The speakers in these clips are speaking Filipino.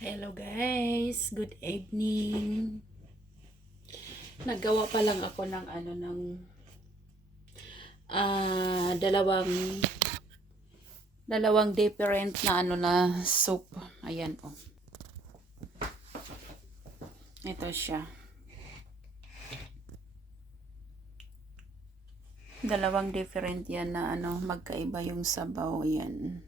Hello guys, good evening. Naggawa pa lang ako ng dalawang different na soup. Ayan oh. Ito siya. Dalawang different yan na magkaiba yung sabaw. Ayan.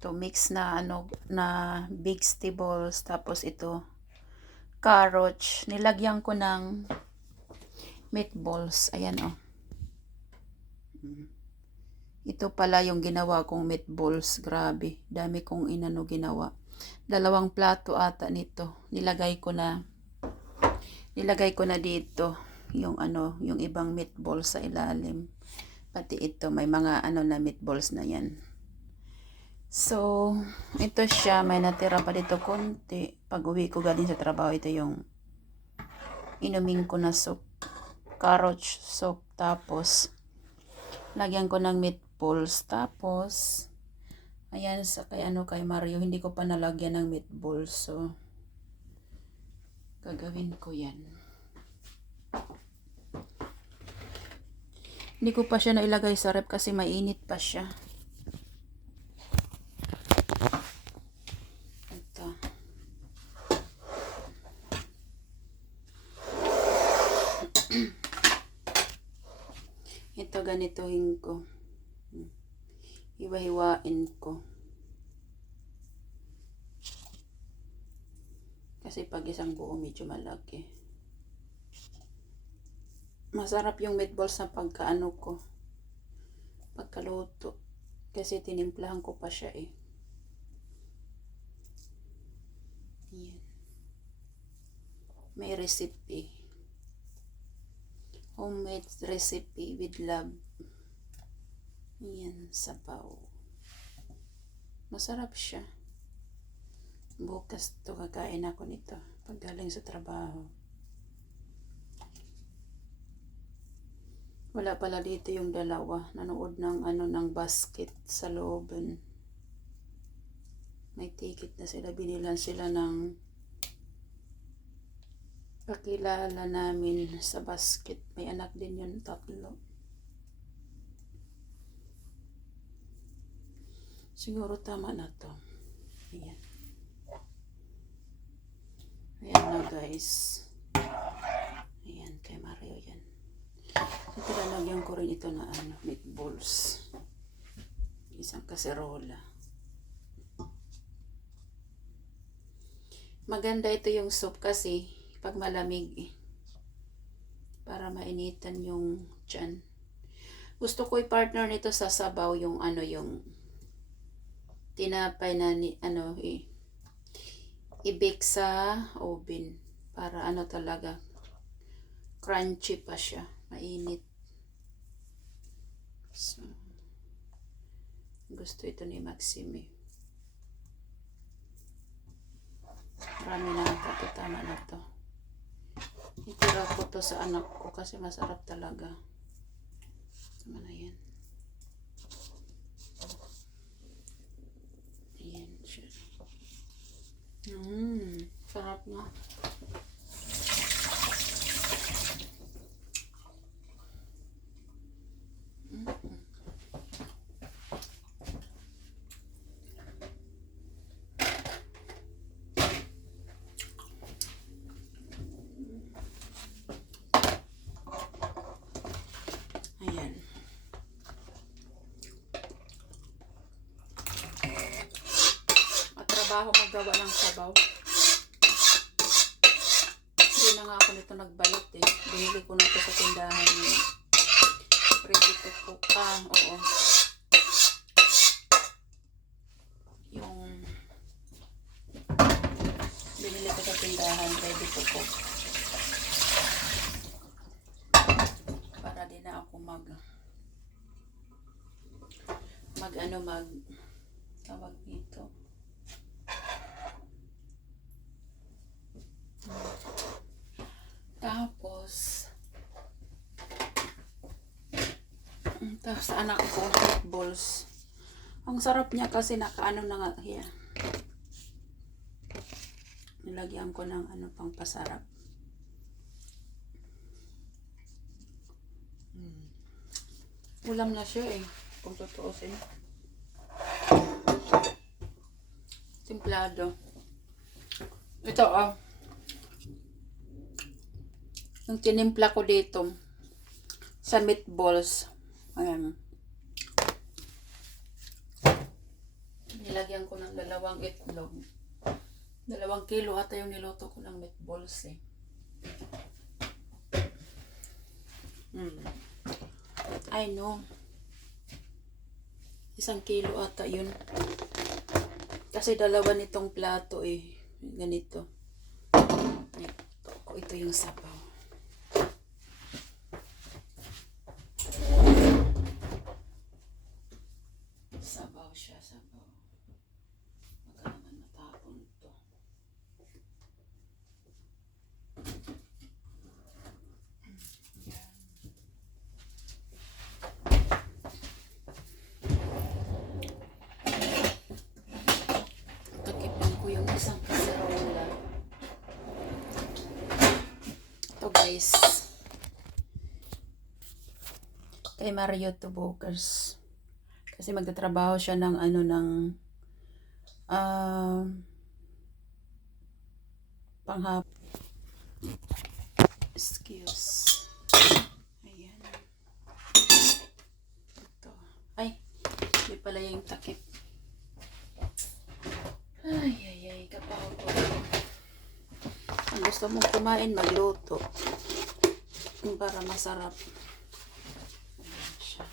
Ito mix na na vegetables, tapos ito carrots. Nilagyan ko ng meatballs. Ayan oh. Ito pala yung ginawa kong meatballs. Grabe, dami kong ginawa. Dalawang plato ata nito. Nilagay ko na dito yung yung ibang meatballs sa ilalim. Pati ito may mga na meatballs na yan. So, ito siya, may natira pa dito konti. Pag uwi ko galing sa trabaho, ito yung inumin ko na soup. Carrot soup. Tapos, lagyan ko ng meatballs. Tapos, ayan, sa kay Mario, hindi ko pa nalagyan ng meatballs. So, gagawin ko yan. Hindi ko pa siya nailagay sa rep kasi mainit pa siya. Ito ganituhin ko. Hiwa-hiwain ko. Kasi pag isang buo medyo malaki. Masarap yung meatballs na pagkaluto. Kasi tinimplahan ko pa siya eh. Yan. May recipe. Homemade recipe with love. Yan, sabaw. Masarap siya. Bukas to kakain ako nito pag galing sa trabaho. Wala pala dito yung dalawa. Nanood ng ng basket sa looban. May ticket na sila. Binilan sila ng kakilala namin sa basket. May anak din yun, 3. Siguro tama na to. Ayan. Ayan na guys. Ayan, kay Mario yan. Ito lalagyan ko rin ito na meatballs. Isang kaserola. Maganda ito yung soup kasi pag malamig para mainitan yung tiyan. Gusto ko i-partner nito sa sabaw yung yung tinapay na i-bake sa oven para talaga crunchy pa siya, mainit. So, gusto ito ni Maxime. Marami na ito, tama na to. Itira ko to sa anak ko kasi masarap talaga. Tama na yan. Ayan siya. Sarap na. Ayan. Trabaho magawa ng sabaw. Hindi na nga ako nito nagbalot eh. Binili ko na ito sa tindahan. Ready to cook. Oo. Yung binili ko sa tindahan, ready to cook. Para din na ako tawag dito. Tapos anak ko meatballs. Ang sarap niya kasi nakaano na nga yan. lalagyan ko ng ano pang pasarap. Ulam na siya eh, kung tutuusin. Templado. Ito yung tinimpla ko dito sa meatballs. Ayan. Nilagyan ko ng 2 itlog. 2 kilo ata yung niluto ko ng meatballs eh. I know. 1 kilo ata yun. Kasi 2 nitong plato eh. Ganito. Ito yung sabaw. Sabaw siya, sabaw. Baka naman matapon to. Takipin ko yung isang kaserola. Ito guys. Kay Mario Tubokers. Kasi magtatrabaho siya ng ano ng panghap. Excuse. Ayan. Ito. Ay, hindi pala yung takip. Ay, kapagod. Ang gusto mong kumain, magluto. Para masarap. Ayan siya.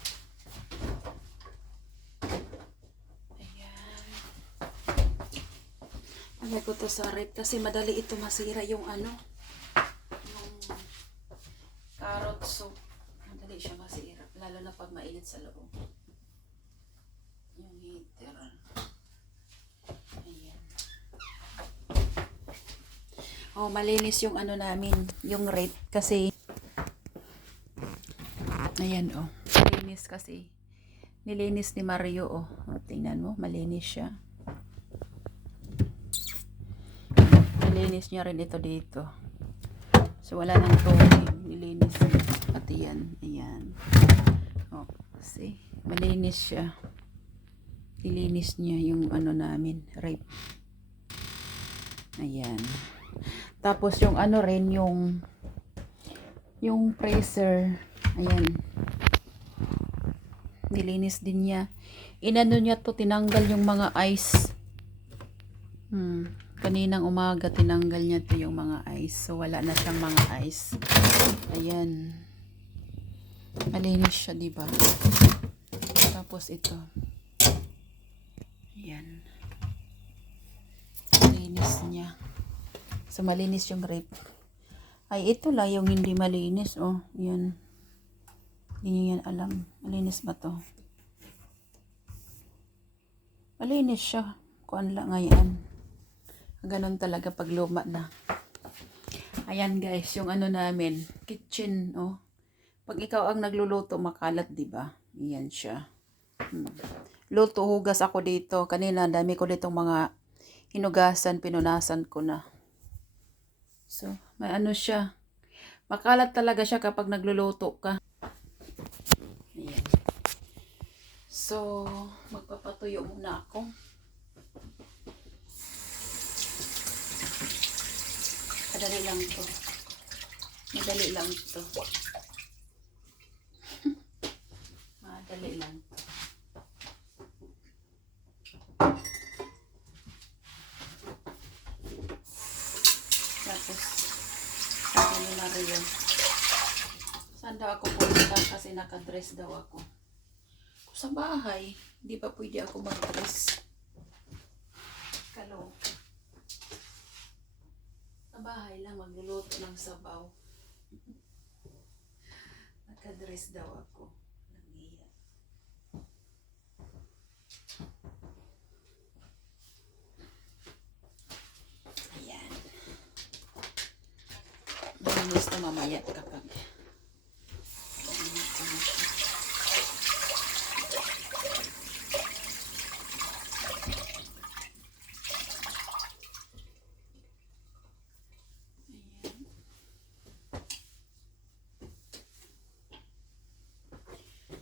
Lagay ko to sa rep kasi madali ito masira yung ano, yung carrot soup. Madali siya masira, lalo na pag mainit sa loob. Yung heater. Ayan. Oh, malinis yung ano namin, yung rep kasi ayan oh, malinis kasi. Nilinis ni Mario oh. Tingnan mo, malinis siya. Nilinis niya rin ito dito. So, wala nang tubig. Nilinis niya. Pati yan. Ayan. O, see? Malinis siya. Nilinis niya yung ano namin. Rape. Ayan. Tapos, yung ano rin, yung freezer. Ayan. Nilinis din niya. Inano niya to, tinanggal yung mga ice. Kaninang umaga tinanggal niya to yung mga ice. So wala na siyang mga ice. Ayan. Malinis siya, di ba? Tapos ito. Ayan. Malinis niya. So malinis yung rep. Ay, ito lang yung hindi malinis. Oh, yan. Hindi niyo yan alam. Malinis ba to? Malinis siya. Kuan lang ngayon. Ganon talaga pag luma na. Ayan guys, yung ano namin, kitchen, oh. Pag ikaw ang nagluluto, makalat, di ba? Ayan siya. Luto, hugas ako dito. Kanina, dami ko ditong mga hinugasan, pinunasan ko na. So, may ano siya. Makalat talaga siya kapag nagluluto ka. Ayan. So, magpapatuyo muna ako. Madali lang to. Madali lang to. Madali lang to. Tapos, sabi ni Mario, saan daw ako punta kasi nakadress daw ako. Sa bahay, di ba pwede ako mag-dress? Kaloka. Sa bahay lang, magluluto ng sabaw. Nakadress daw ako. Nangiya. Ayan. Malinis na mamaya kapag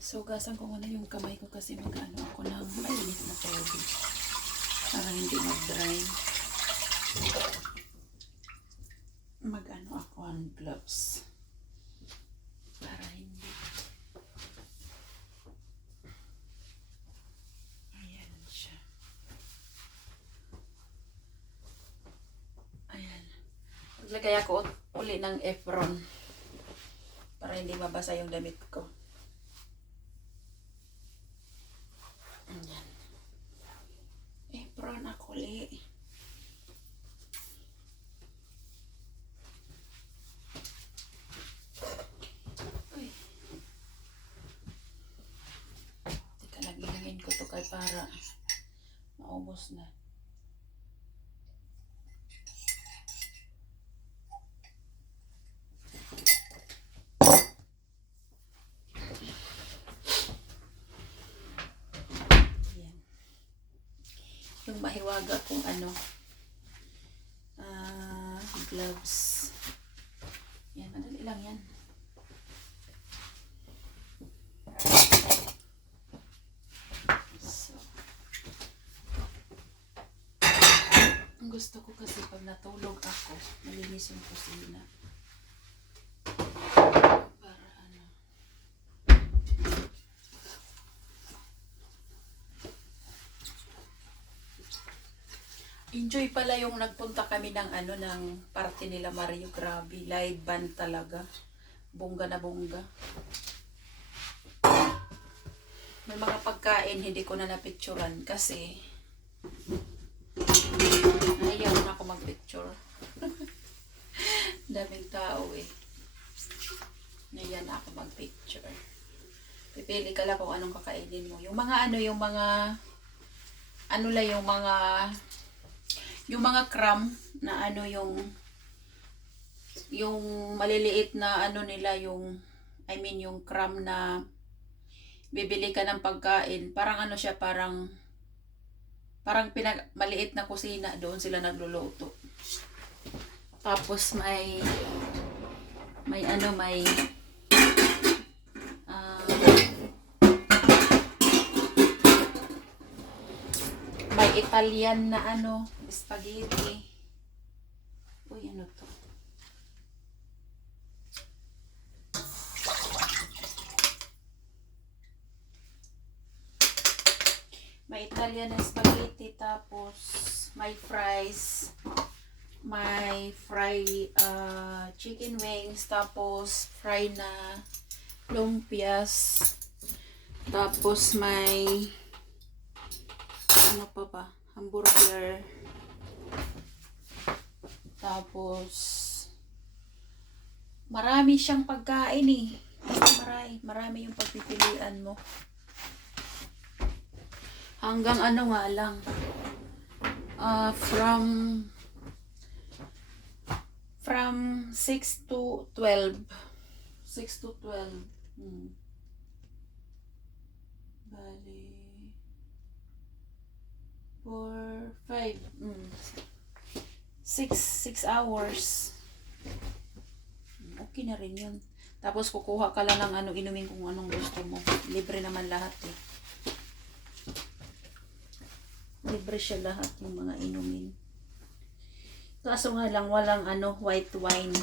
So, gasan ko muna yung kamay ko kasi mag-ano ako ng mainit na tubig para hindi mag-dry. Mag-ano ako ang gloves para hindi. Ayan siya. Ayan. Maglagay ako uli ng apron para hindi mabasa yung damit ko. Ayan. Apron ako uli. Uy. Teka, lagyan ko to kay para maubos na. Yung mahiwaga kong ano gloves. Yan, madali lang yan. So, ang gusto ko kasi pag natulog ako, malinis yung kusina. Para ano. Enjoy pala yung nagpunta kami ng ano ng party nila Mario. Grabe, live band talaga. Bongga na bongga. May mga pagkain hindi ko na napicturan kasi ayaw na ako magpicture. Daming tao eh. Nayan ako magpicture. Pipili ka lang kung anong kakainin mo. Yung mga ano, yung mga ano lang yung mga crumb na ano yung maliliit na ano nila yung yung crumb na bibili ka ng pagkain, parang ano siya, parang maliit na kusina, doon sila nagluluto. Tapos may Italian na ano, spaghetti. Uy, ano to? May Italian na spaghetti, tapos may fries, may chicken wings, tapos fry na lumpias, tapos may ano pa ba? Hamburger. Tapos marami siyang pagkain eh. Basta marami yung pagpipilian mo. Hanggang ano nga lang. From 6 to 12. 6 to 12. Bali 4, 5, 6 hours. Okay na rin yun. Tapos kukuha ka lang ng ano, inumin kung anong gusto mo. Libre naman lahat eh. Libre siya lahat yung mga inumin. Kaso nga lang walang ano, white wine.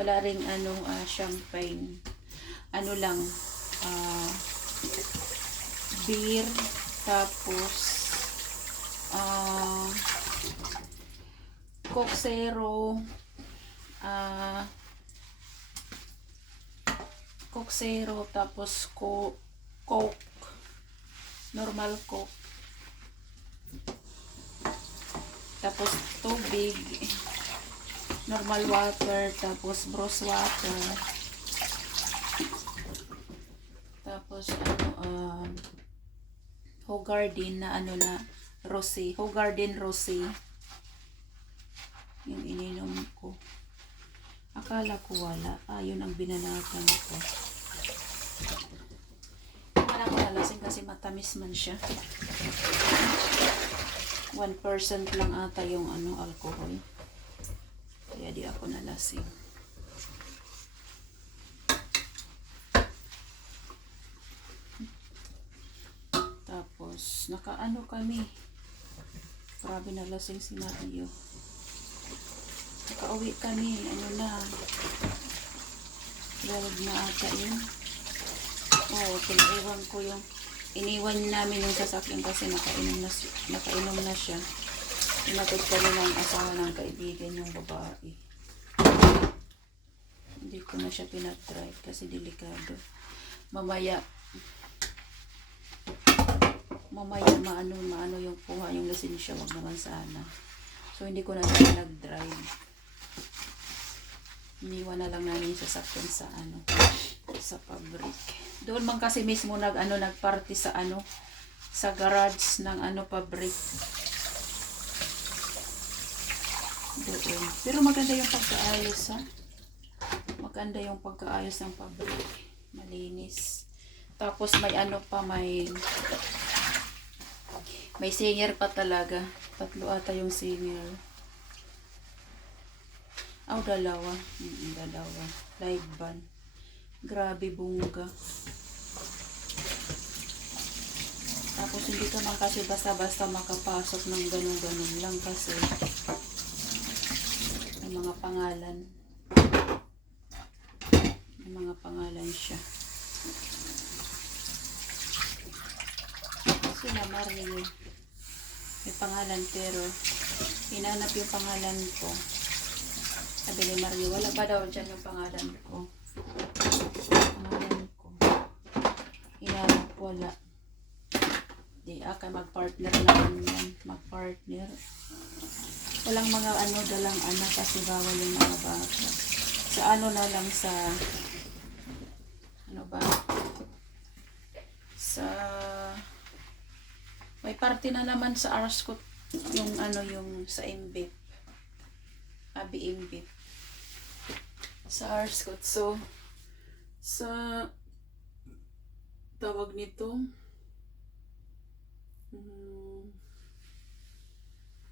Wala ring ano, champagne. Ano lang, beer, tapos Coke Zero, tapos Coke, normal Coke, tapos tubig, normal water, tapos Bros water, tapos ano, Hoegaarden na ano na rosé, Hoegaarden rosé yung ininom ko. Akala ko wala. Yun ang binanatan ko. Akala ko nalasing kasi matamis man siya. 1% lang ata yung ano, alcohol. Kaya di ako nalasing. Tapos, nakaano kami. Grabe na lasing si Mario. Nakauwi kami. Ano na. 12 na ata yun. Oo, pinaiwan ko yung iniwan namin yung sasakyan kasi nakainom na siya. Inatid kami ng asawa ng kaibigan yung babae. Hindi ko na siya pinag-drive kasi delikado. Mamaya maano yung kuha yung lisensya, wag naman sana. So hindi ko na siya pinag-drive. Iniwan na lang namin yung sasakyan sa sa pabrik. Doon man kasi mismo nagparty sa sa garage ng pabrik. Doon. Pero maganda yung pagkaayos ha. Maganda yung pagkaayos ng pabrik. Malinis. Tapos may pa, may singer pa talaga. 3 ata yung singer. Dalawa. Dalawa. Live band. Grabe bongga. Tapos hindi ka man kasi basta-basta makapasok ng ganun-ganun lang kasi may mga pangalan. May mga pangalan siya. Sila Mario. May pangalan pero hinanap yung pangalan ko. Sabi ni Mario, wala pa daw dyan yung pangalan ko. Pangalan ko. Hinanap, wala. Di mag-partner naman yan. Mag-partner. Walang mga dalang anak kasi bawal yung mga bata. Sa na lang sa sa may party na naman sa Arscot yung yung sa Imbip. Abi Imbip. Sa Arscot. So sa tawag nito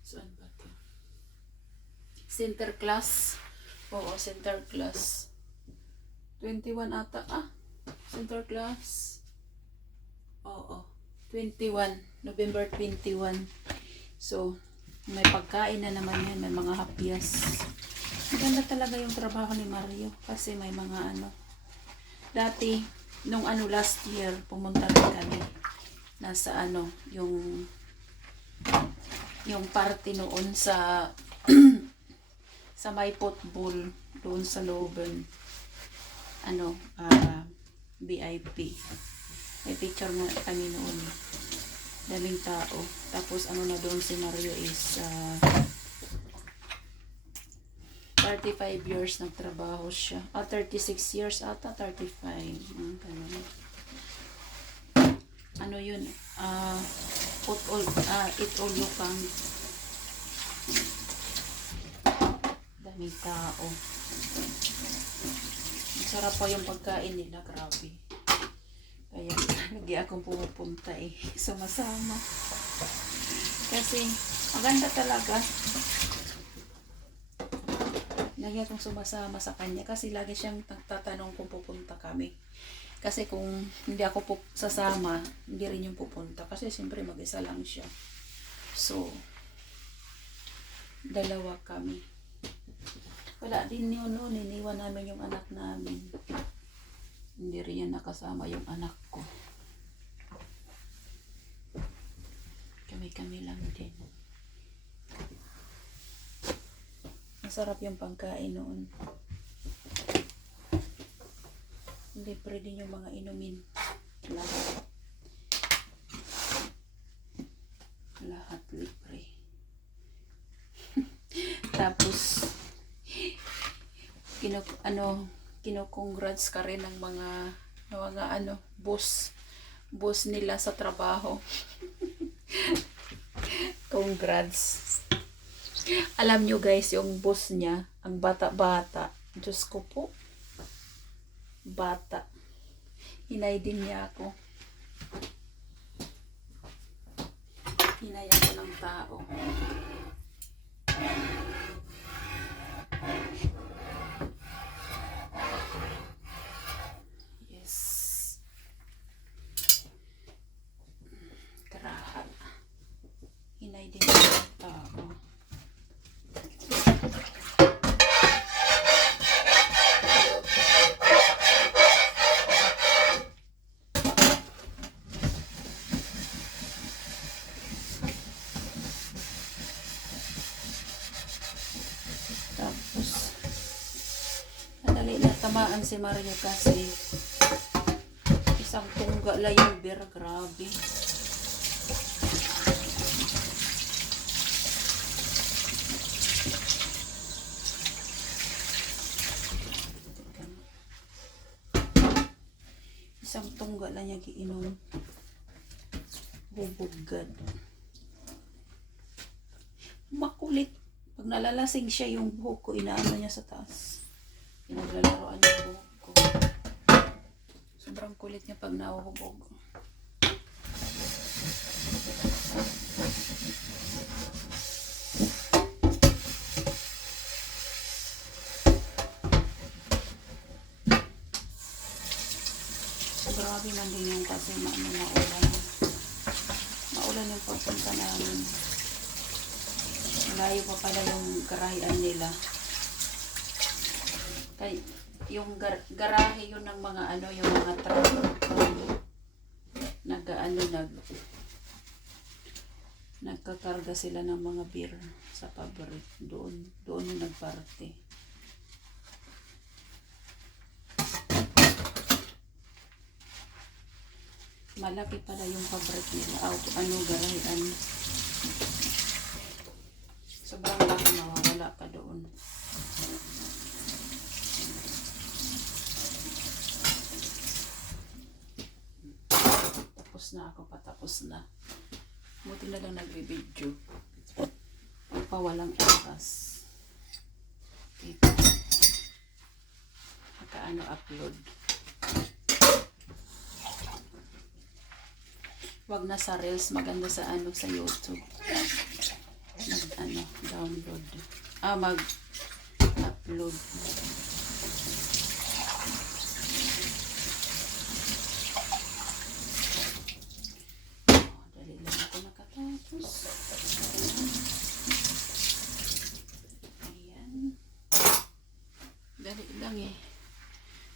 saan ba to? Center class. Oo, center class. 21 ata. Center class. Oo. 21. November 21. So, may pagkain na naman yan. May mga hapyas. Maganda talaga yung trabaho ni Mario. Kasi may mga dati, nung last year, pumunta rin kami. Nasa yung party noon sa sa may football doon sa Loben. VIP. May picture nga kami noon. Daming tao. Tapos na doon si Mario is 35 years nagtrabaho siya. 36 years ata, 35. Ganun. Yun? Eat all you can. Daming tao. Masarap pa yung pagkain nila, grabe. Kaya lagi akong pumupunta sumasama. Kasi maganda talaga. Lagi akong sumasama sa kanya kasi lagi siyang nagtatanong kung pupunta kami. Kasi kung hindi ako sasama, hindi rin yung pupunta. Kasi siyempre mag-isa lang siya. So, dalawa kami. Wala din yun noon. Iniwan namin yung anak namin. Hindi rin yan nakasama yung anak ko. Kami-kami lang din. Masarap yung pagkain noon. Libre din yung mga inumin. Lahat libre. Tapos kino-congrats ka rin ng mga boss nila sa trabaho. Congrats. Alam nyo guys, yung boss niya, ang bata-bata. Diyos ko po. Bata. Hinay din niya ako. Hinay ako ng tao. Yes. tao. Tapos, nadali na tamaan si Maria kasi isang tungga lang yung beer. Grabe. Isang tungga lang niya giinom. Bubugad. Makulit. Pag nalalasing siya, yung buhok ko, inaano niya sa taas. Pinaglalaroan yung buhok ko. Sobrang kulit niya pag nahuhubog. Grabe man din yung kasi maulan. Maulan yung pagpunta namin. Malayo pa pala yung garahean nila. Kay yung garahe yun ng mga ano, yung mga truck. Nagkakarga sila ng mga beer sa paborit. Doon yung nagparte. Malaki pala yung paborit nila. Garahean. Sobrang laki, mawawala ka doon. Patapos na. Buti na lang nagbe-video. Walang oras. Diba? Upload. Wag na sa Reels, maganda sa sa YouTube. Download. Mag-upload. Dali lang ako nakatapos. Ayan. Dali lang eh.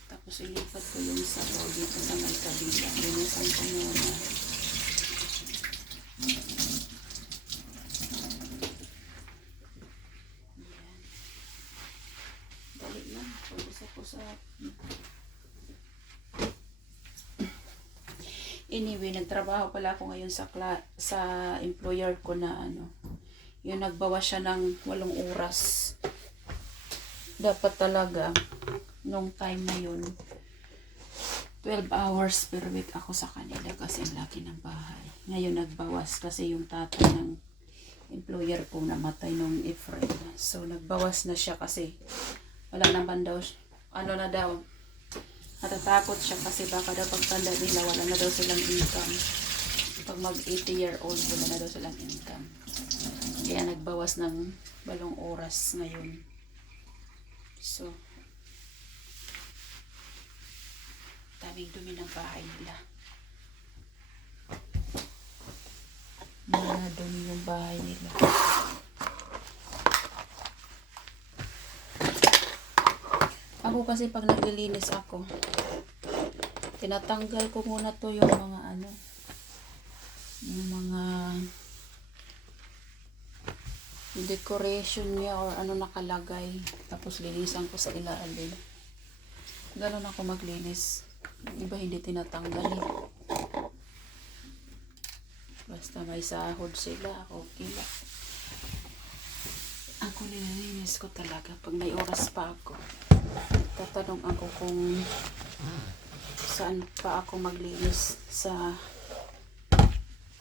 Tapos ilipat ko yung sabaw dito sa may kabila. Linisan ko muna. Anyway, nagtrabaho pala ako ngayon sa employer ko na yung nagbawas siya ng 8 oras. Dapat talaga nung time na yun 12 hours per week ako sa kanila kasi laki ng bahay. Ngayon nagbawas kasi yung tatay ng employer ko namatay nung April. So nagbawas na siya kasi wala naman daw, natatakot siya kasi baka daw pagtanda nila wala na daw silang income. Pag mag 80-year-old wala na daw silang income. Kaya nagbawas ng 8 oras ngayon. So, daming dumi ng bahay nila. Mga dumi yung bahay nila. Ako kasi pag naglilinis ako, tinatanggal ko muna to yung mga yung mga decoration niya or nakalagay. Tapos linisan ko sa ilalim. Ganon ako maglinis. Yung iba hindi tinatanggal eh. Basta may sahod sila, okay lang. Ako nililinis ko talaga pag may oras pa ako. Tatanong ako kung saan pa ako maglinis sa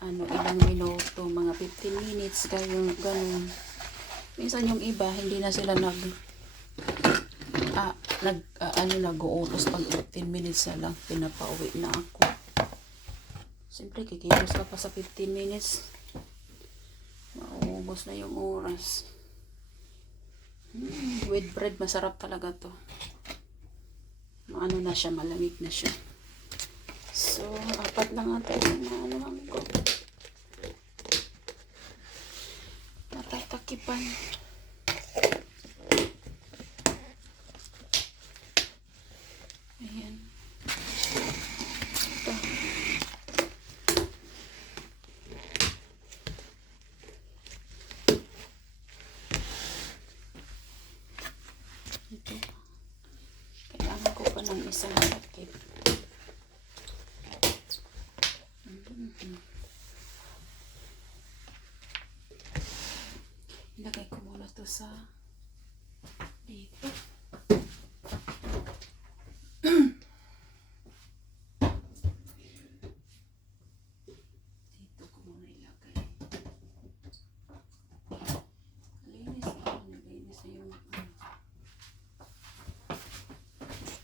ilang minuto, mga 15 minutes, ganun. Minsan yung iba, hindi na sila nag-uutos pag 15 minutes na lang, pinapauwi na ako. Siyempre, kikilos ka pa sa 15 minutes. Mauubos na yung oras. With bread, masarap talaga to. Na siya, malamig na siya. So, 4 lang ata yung ko. takipan. Ayan. Ito. Ito. Kailangan ko pa ng isang takip. Ilagay ko muna to sa dito. Dito ko muna ilagay. Linis na yung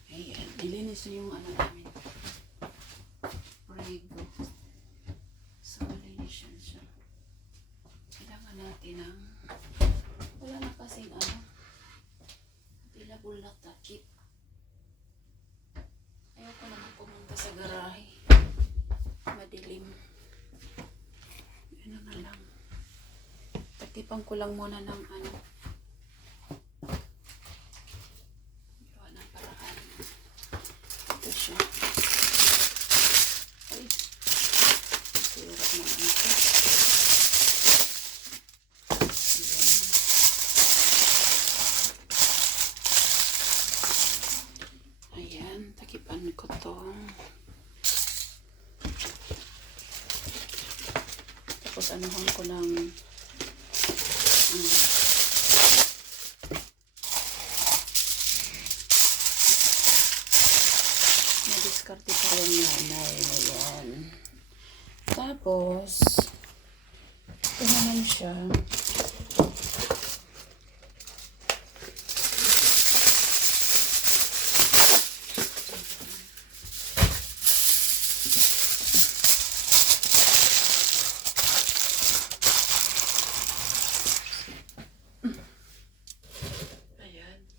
ayan, nilinis na yung ano namin. Prego. So, malinis siya. Kailangan natin ng wala na kasing available na takip. Ayoko naman pumunta sa garahe. Madilim. Ano na lang. Takipan ko lang muna ng gawa ng paraan. Ito siya. Ay. Sira naman ito. Ayan, takipan ko to. Tapos anuhan ko ng na-discarte pa yung nanay. Ayan. Tapos ito naman siya.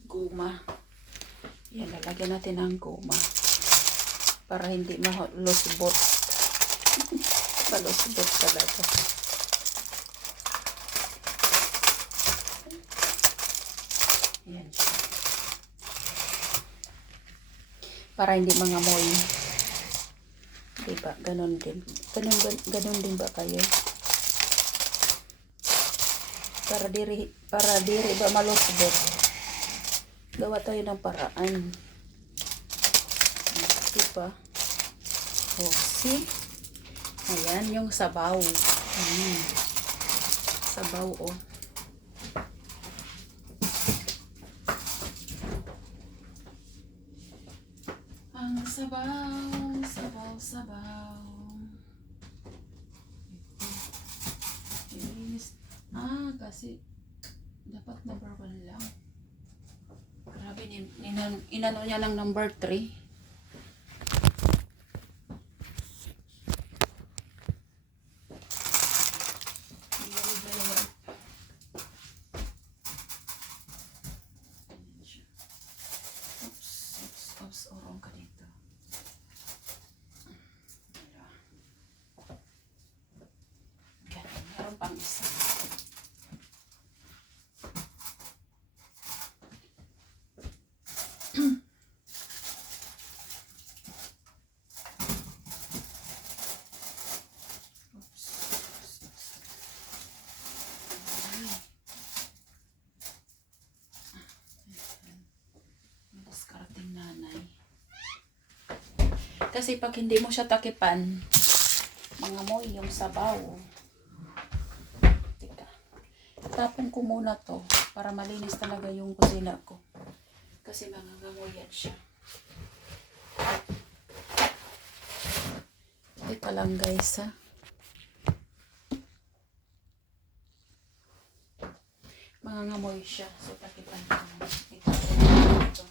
Guma. Yan, lalagyan natin ng guma para hindi malusbot. Malusbot talaga. Yan siya. Para hindi mangamoy. Diba? Ganon din. Ganon din ba kayo? Para diri ba malusbot. Gawa tayo ng paraan. Diba? Oh, see? Ayan, yung sabaw. Sabaw, oh. Ang sabaw, sabaw, sabaw. Kasi dapat number 1 lang. Grabe, inano niya ng number 3. Oops, orong ka dito. Ganun, meron pang isa. Kasi pag hindi mo siya takipan, mangamoy yung sabaw. Teka. Tapon ko muna to para malinis talaga yung kusina ko. Kasi mangangamoy yan siya. Teka lang guys, ha. Mangangamoy siya. So takipan ko. Ito.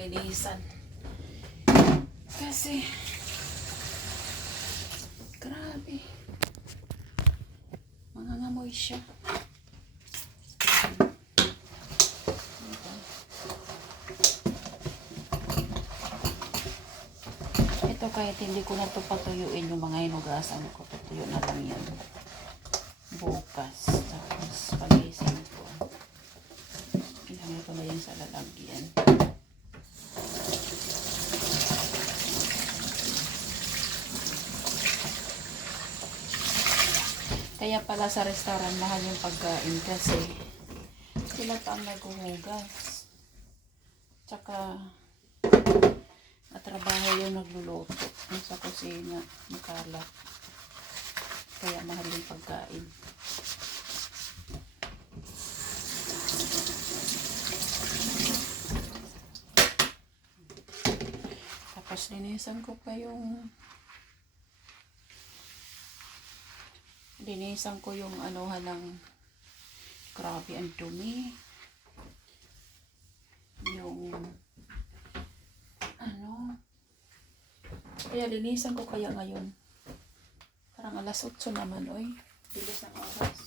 linisan. Kasi, grabe. Mangangamoy siya. Ito kahit hindi ko na ito patuyuin yung mga hinugasan ko. Tutuyo na lang yan. Bukas. Tapos palisin ko. Ilagay ko na yan sa lalagyan. Kaya pala sa restaurant mahal yung pagkain kasi sila pa ang naghuhugas. Tsaka natrabaho yung nagluluto sa kusina, makalat. Kaya mahal yung pagkain. Tapos linisan ko pa yung ano halang grabe ang dumi. Yung ano kaya linisan ko kaya ngayon. Parang alas 8 naman, oy. Bilis ng oras.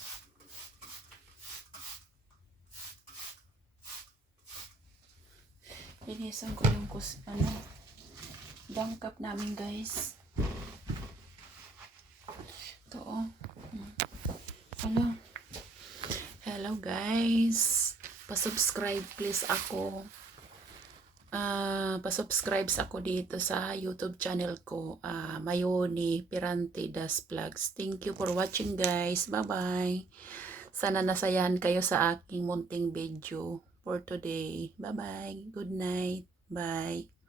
Linisan ko yung dangkap namin, guys. Ito, oh. Hello, guys. Pa-subscribe please ako. Pa-subscribe ako dito sa YouTube channel ko. Mayoni Pirante Das Vlogs. Thank you for watching, guys. Bye-bye. Sana nasayahan kayo sa aking munting video for today. Bye-bye. Good night. Bye.